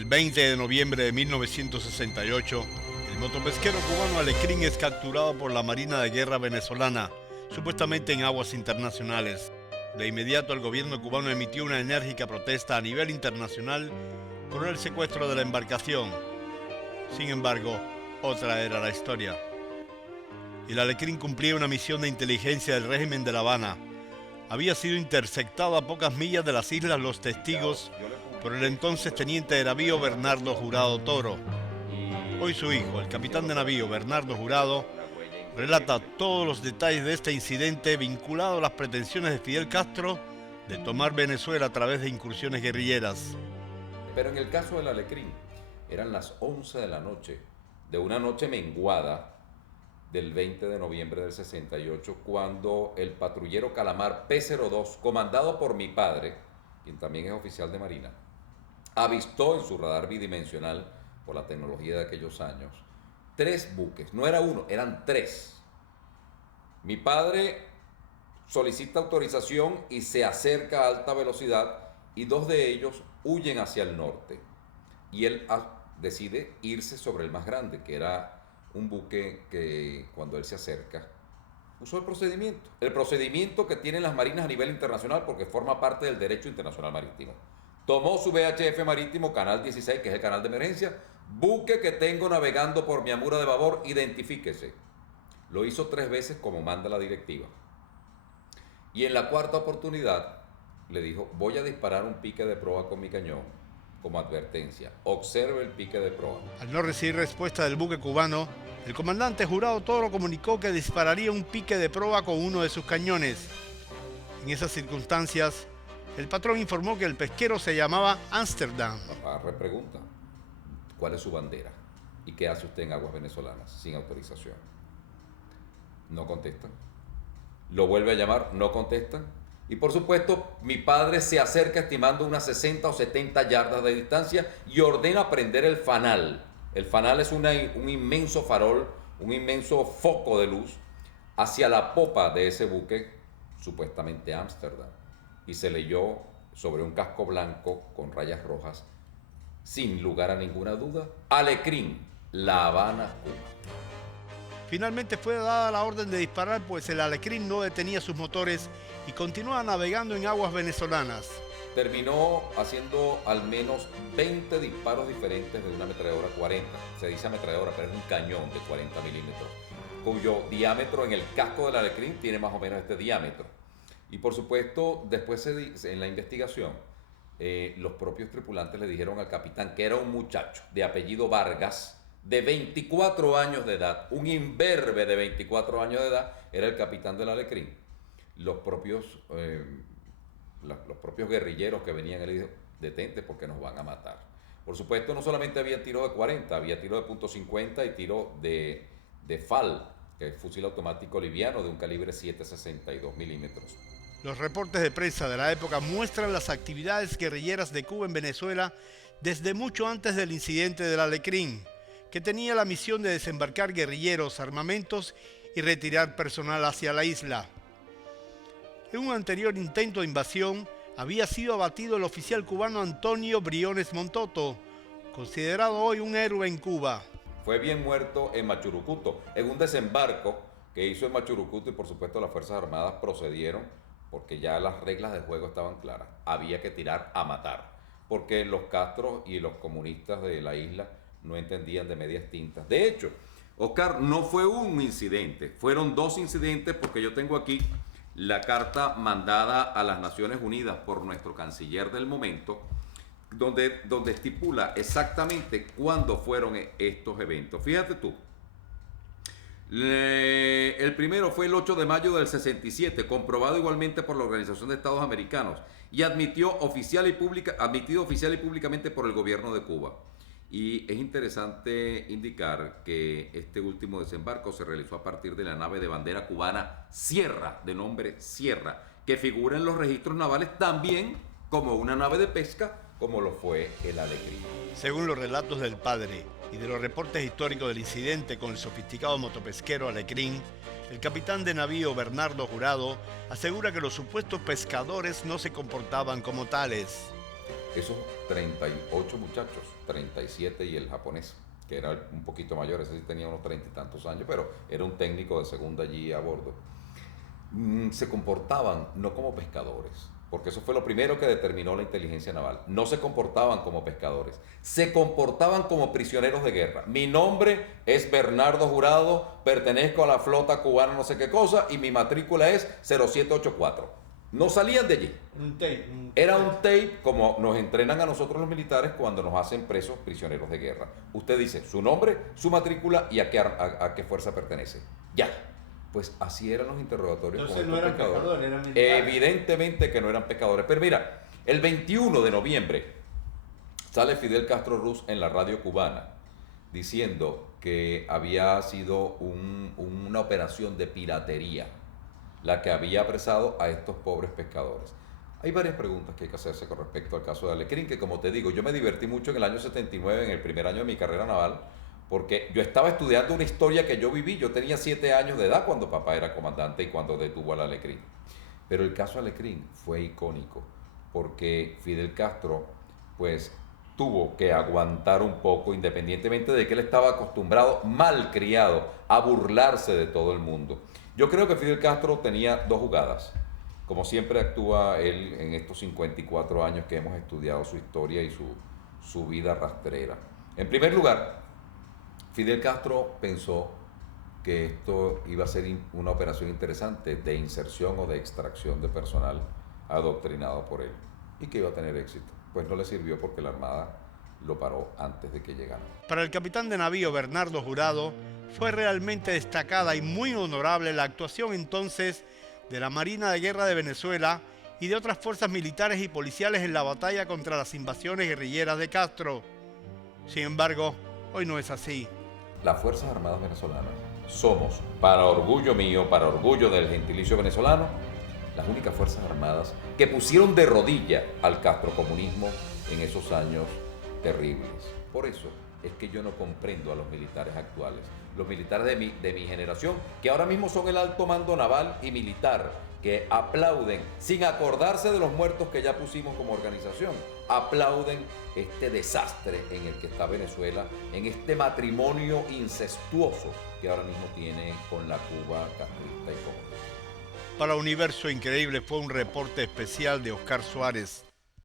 El 20 de noviembre de 1968, el motopesquero cubano Alecrín es capturado por la Marina de Guerra venezolana, supuestamente en aguas internacionales. De inmediato el gobierno cubano emitió una enérgica protesta a nivel internacional por el secuestro de la embarcación. Sin embargo, otra era la historia. El Alecrín cumplía una misión de inteligencia del régimen de La Habana. Había sido interceptado a pocas millas de las islas Los Testigos por el entonces teniente de navío Bernardo Jurado Toro. Hoy su hijo, el capitán de navío Bernardo Jurado, relata todos los detalles de este incidente vinculado a las pretensiones de Fidel Castro de tomar Venezuela a través de incursiones guerrilleras. Pero en el caso del Alecrín, eran las 11 de la noche, de una noche menguada del 20 de noviembre del 68, cuando el patrullero Calamar P-02, comandado por mi padre, quien también es oficial de Marina, avistó en su radar bidimensional, por la tecnología de aquellos años, 3 buques. No era uno, eran 3. Mi padre solicita autorización y se acerca a alta velocidad, y 2 de ellos huyen hacia el norte. Y él decide irse sobre el más grande, que era un buque que, cuando él se acerca, usó el procedimiento que tienen las marinas a nivel internacional, porque forma parte del derecho internacional marítimo. Tomó su VHF marítimo, canal 16, que es el canal de emergencia. Buque que tengo navegando por Miamura de babor, identifíquese. Lo hizo 3 veces como manda la directiva. Y en la 4ª oportunidad le dijo: voy a disparar un pique de proa con mi cañón como advertencia. Observe el pique de proa. Al no recibir respuesta del buque cubano, el comandante Jurado Toro comunicó que dispararía un pique de proa con uno de sus cañones. En esas circunstancias, el patrón informó que el pesquero se llamaba Ámsterdam. Papá repregunta: ¿cuál es su bandera? ¿Y qué hace usted en aguas venezolanas sin autorización? No contestan. Lo vuelve a llamar, no contestan. Y por supuesto, mi padre se acerca estimando unas 60 o 70 yardas de distancia y ordena prender el fanal. El fanal es un inmenso farol, un inmenso foco de luz hacia la popa de ese buque, supuestamente Ámsterdam. Y se leyó sobre un casco blanco con rayas rojas, sin lugar a ninguna duda: Alecrín, La Habana, Cuba. Finalmente fue dada la orden de disparar, pues el Alecrín no detenía sus motores y continuaba navegando en aguas venezolanas. Terminó haciendo al menos 20 disparos diferentes de una ametralladora 40. Se dice ametralladora, pero es un cañón de 40 milímetros, cuyo diámetro en el casco del Alecrín tiene más o menos este diámetro. Y por supuesto, después en la investigación, los propios tripulantes le dijeron al capitán, que era un muchacho de apellido Vargas, de 24 años de edad, un imberbe de 24 años de edad, era el capitán del Alecrín. Los propios guerrilleros que venían, él dijo: detente porque nos van a matar. Por supuesto, no solamente había tiro de 40, había tiro de .50 y tiro de FAL, que es fusil automático liviano de un calibre 7.62 milímetros. Los reportes de prensa de la época muestran las actividades guerrilleras de Cuba en Venezuela desde mucho antes del incidente del Alecrín, que tenía la misión de desembarcar guerrilleros, armamentos y retirar personal hacia la isla. En un anterior intento de invasión había sido abatido el oficial cubano Antonio Briones Montoto, considerado hoy un héroe en Cuba. Fue bien muerto en Machurucuto, en un desembarco que hizo en Machurucuto, y por supuesto las Fuerzas Armadas procedieron, porque ya las reglas del juego estaban claras. Había que tirar a matar, porque los Castro y los comunistas de la isla no entendían de medias tintas. De hecho, Oscar, no fue un incidente, fueron 2 incidentes, porque yo tengo aquí la carta mandada a las Naciones Unidas por nuestro canciller del momento, donde estipula exactamente cuándo fueron estos eventos. Fíjate tú, el primero fue el 8 de mayo del 67, comprobado igualmente por la Organización de Estados Americanos y admitido oficial y públicamente por el gobierno de Cuba. Y es interesante indicar que este último desembarco se realizó a partir de la nave de bandera cubana Sierra, de nombre Sierra, que figura en los registros navales también como una nave de pesca, como lo fue el Alecrín. Según los relatos del padre y de los reportes históricos del incidente con el sofisticado motopesquero Alecrín, el capitán de navío Bernardo Jurado asegura que los supuestos pescadores no se comportaban como tales. esos 38 muchachos, 37 y el japonés, que era un poquito mayor, ese sí tenía unos 30 y tantos años, pero era un técnico de segunda allí a bordo, se comportaban no como pescadores, porque eso fue lo primero que determinó la inteligencia naval. No se comportaban como pescadores, se comportaban como prisioneros de guerra. Mi nombre es Bernardo Jurado, pertenezco a la flota cubana no sé qué cosa y mi matrícula es 0784. No salían de allí. Era un tape como nos entrenan a nosotros los militares cuando nos hacen presos prisioneros de guerra. Usted dice su nombre, su matrícula y a qué fuerza pertenece. Ya. Pues así eran los interrogatorios. Entonces no eran pescadores, eran militares. Evidentemente que no eran pescadores. Pero mira, el 21 de noviembre sale Fidel Castro Ruz en la radio cubana diciendo que había sido una operación de piratería la que había apresado a estos pobres pescadores. Hay varias preguntas que hay que hacerse con respecto al caso de Alecrín, que como te digo, yo me divertí mucho en el año 79, en el primer año de mi carrera naval, porque yo estaba estudiando una historia que yo viví. Yo tenía 7 años de edad cuando papá era comandante y cuando detuvo al Alecrín. Pero el caso Alecrín fue icónico, porque Fidel Castro, pues, tuvo que aguantar un poco, independientemente de que él estaba acostumbrado, malcriado, a burlarse de todo el mundo. Yo creo que Fidel Castro tenía 2 jugadas, como siempre actúa él en estos 54 años que hemos estudiado su historia y su vida rastrera. En primer lugar, Fidel Castro pensó que esto iba a ser una operación interesante de inserción o de extracción de personal adoctrinado por él y que iba a tener éxito. Pues no le sirvió porque la Armada lo paró antes de que llegara. Para el capitán de navío Bernardo Jurado fue realmente destacada y muy honorable la actuación entonces de la Marina de Guerra de Venezuela y de otras fuerzas militares y policiales en la batalla contra las invasiones guerrilleras de Castro. Sin embargo, hoy no es así. Las Fuerzas Armadas venezolanas somos, para orgullo mío, para orgullo del gentilicio venezolano, las únicas Fuerzas Armadas que pusieron de rodilla al castrocomunismo en esos años terribles. Por eso es que yo no comprendo a los militares actuales, los militares de mi generación, que ahora mismo son el alto mando naval y militar, que aplauden, sin acordarse de los muertos que ya pusimos como organización, aplauden este desastre en el que está Venezuela, en este matrimonio incestuoso que ahora mismo tiene con la Cuba castrista y comunista. Para Universo Increíble fue un reporte especial de Oscar Suárez.